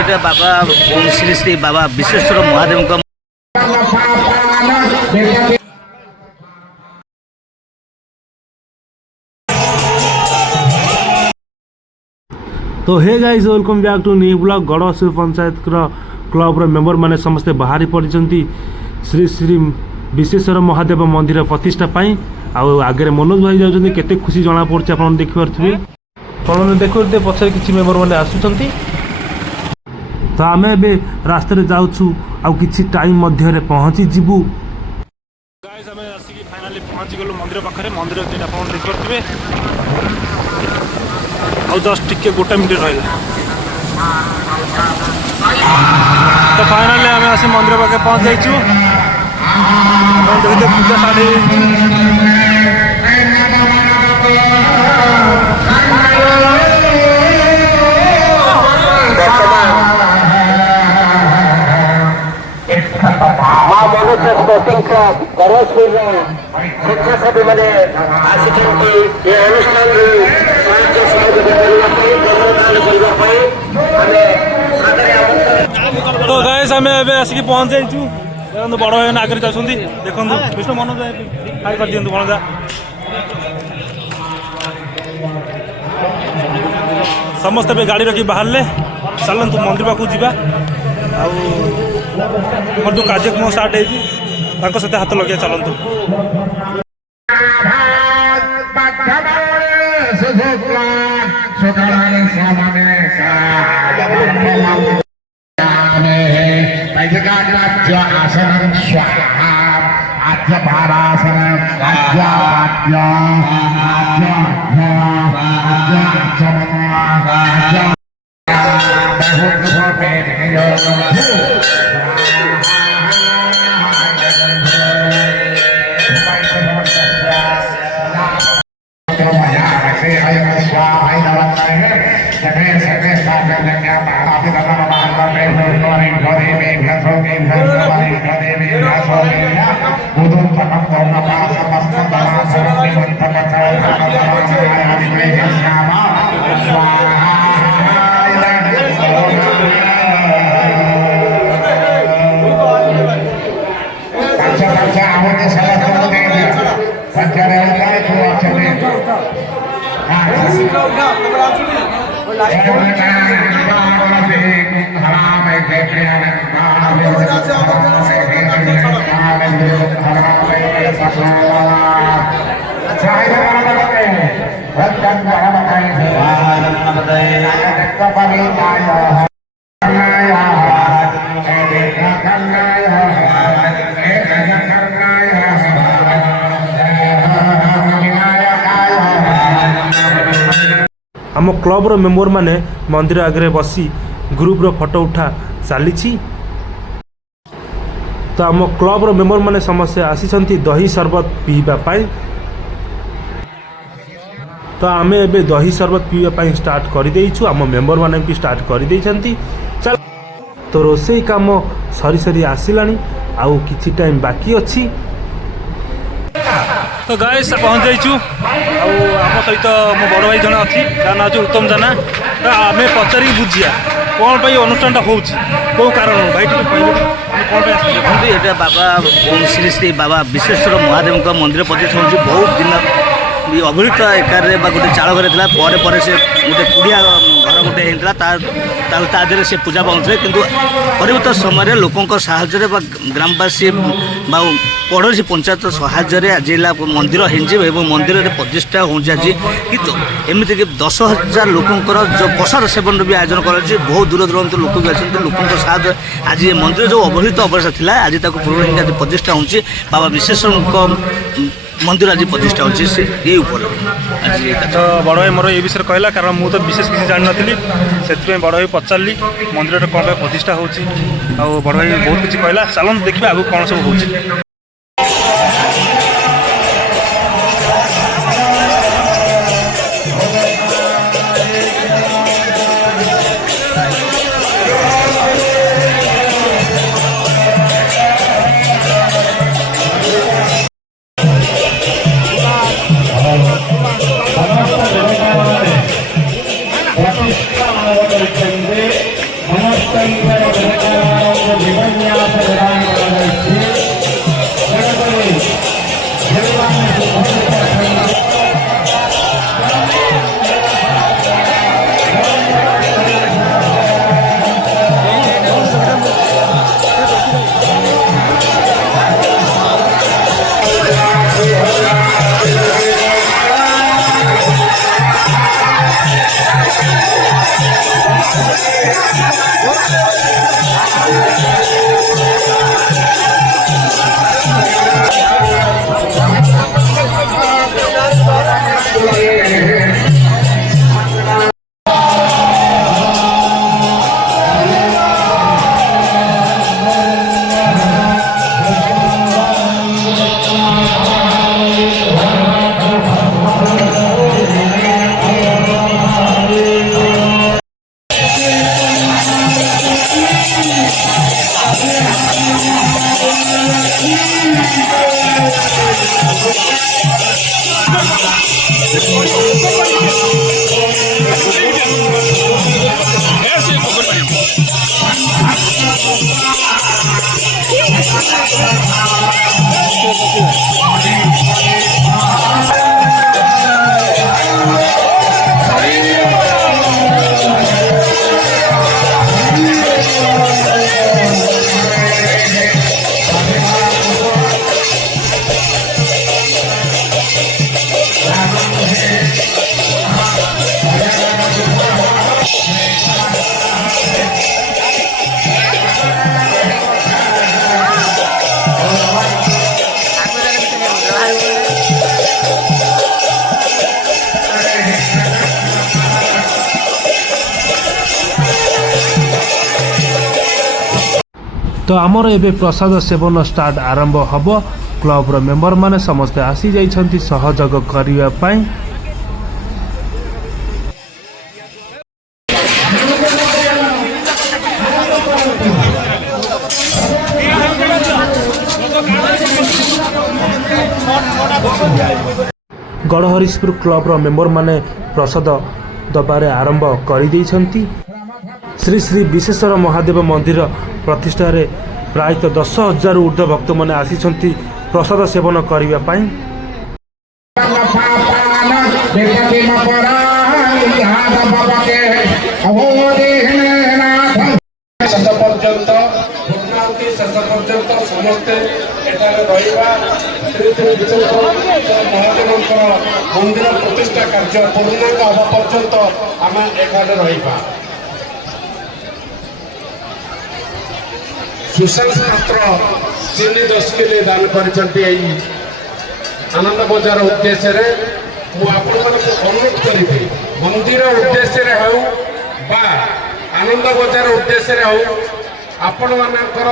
এটা বাবা ওম শ্রী শ্রী বাবা বিশ্বেশ্বর মহাদেবଙ୍କ तो hey guys welcome back to new blog गड़शिव पंचायत क्लब्र मेम्बर मैंने समस्ते बाहरी पड़ी श्री श्री विश्वेश्वर महादेव मंदिर प्रतिष्ठा आगे मनोज भाई जाऊँच केते खुशी जना पड़े आप देखिपे आपने देखते पछे किसी मेम्बर मैंने आसुँच तो आम ए रास्त जाऊँ आउ कि टाइम मध्य पहुँची जीवु फाइनाली पहुँची गलु मंदिर पाखे मंदिर आप देखिपे और जस्ट टिके गोटे मिनट रहा तो फाइनाली आम आसी मंदिर पाखे पहुँच जाइए देखते पूजा स्टार्ट माँ मनुष्य स्पोर्टिंग क्लब गड़शिव स्वेच्छासेवी मैंने आसी अनुष्ठान तो गाइस आम आसिक पहुँच जाइए बड़ भाई आगे जाऊँगी देखो विष्णु मनोज हाई कर दिखाँ मनोजा समस्ते भी गाड़ी रखी बाहर चलतु मंदिर पाक जा जो कार्यक्रम स्टार्ट हो सहित हाथ लगे चलतु आसन स्वाहा आद्य भारासन आद्य आम क्लब्र मेम्बर माने मंदिर आगे बसी ग्रुप्र फोटो उठा चली तो आम क्लब्र मेम्बर माने समस्या आसी दही शरबत पीवाई तो आम ए दही शरबत पीवाई स्टार्ट कर आम मेम्बर मैंने भी स्टार्ट कर चल तो रोसई काम सरी सरी आसला आउ कि टाइम बाकी अच्छी तो गाइस पहुँच जाइचु आम सहित मो बड़ भाई जन अच्छी ना हूँ उत्तम जाना तो आम पचारि बुझिया कौन पर अनुष्ठान हो कौ कारण भाई कौन ये बाबा ओम श्री श्री बाबा विश्वेश्वर महादेव मंदिर प्रतिष्ठा हो बहुत दिन अभिवृत एकार गोटे चाल घर था से गोटे कुड़िया घर गोटे होता से पूजा पाते कि परिवर्त समय लोकों साहाय्य ग्रामवासी पड़ोशी पंचायत साहाय्य आज मंदिर हो मंदिर में प्रतिष्ठा हो आज कि एमती कि 10,000 लोकंर जो प्रसाद सेवन भी आयोजन कर बहुत दूर दूरांत लोक भी अच्छे लोकों साहाय्य आज मंदिर जो अवहेलित अवस्था था आज पूर्ण आज प्रतिष्ठा हो बाबा विश्वेश्वर मंदिर आज प्रतिष्ठा होती ये आज तो बड़ भाई मोर ये विषय कहला कारण मुझे तो विशेष किसी जान नी से बड़ भाई पचारि मंदिर कौन प्रतिष्ठा हो बड़ भाई बहुत किसी कहला चलते देखिए आगे कौन सब हो କରିଛନ୍ତି ସମସ୍ତଙ୍କର ବେଦକାରଙ୍କ ଜୀବନ୍ୟାସ ପ୍ରଦାନ କରାଯାଇଛି। ତେଣୁକରି ଯେଉଁମାନେ ସୁଭଦ୍ର ଅଛନ୍ତି तो आमर एबे प्रसाद सेवन स्टार्ट आरंभ हब। क्लब्र मेम्बर माने समस्ते आसी जाइछन्ति सहयोग करिया पाई। गढ़हरिशपुर क्लब्र मेम्बर माने प्रसाद दबारे आरंभ कर श्री श्री विश्वेश्वर महादेव मंदिर प्रतिष्ठार प्रायतः 10,000 ऊर्ध्व भक्त मैंने आसी प्रसाद सेवन करने। समस्ते मंदिर प्रतिष्ठा कार्य पूर्णांग हवा पर्यंत आम एखाने रहा। सुशांत पात्र 10 किलो दान कर आनंद बजार उद्देश्य अनुरोध करी मंदिर उद्देश्य हो आनंद बजार उद्देश्य हो आपण मानकर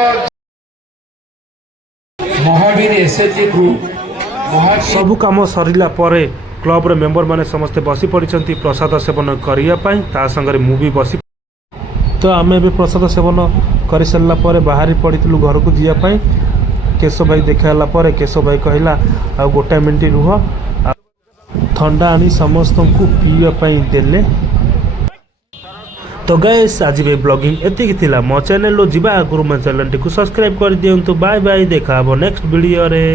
महावीर एसएचजी ग्रुप सबु काम सरिला परे क्लब्र मेम्बर माने समस्ते बसी पड़िछन्ति प्रसाद सेवन करने। ता संगे मु भी बसी तो आमे भी प्रसाद सेवन कर सारा पर बाहरी पड़ू घर को जावाई। केशव भाई देखाला पर केशव भाई कहला आ गोटा मिनिट रुह ठंडा आनी समस्त को पीवाई देले। तो गाइस आज भी ब्लॉगिंग एतिक थिला। मो चैनल लो जिबा आगुरु मो चैनल टी को सब्सक्राइब कर दियंतु। बाय बाय, देखा नेक्स्ट वीडियो रे।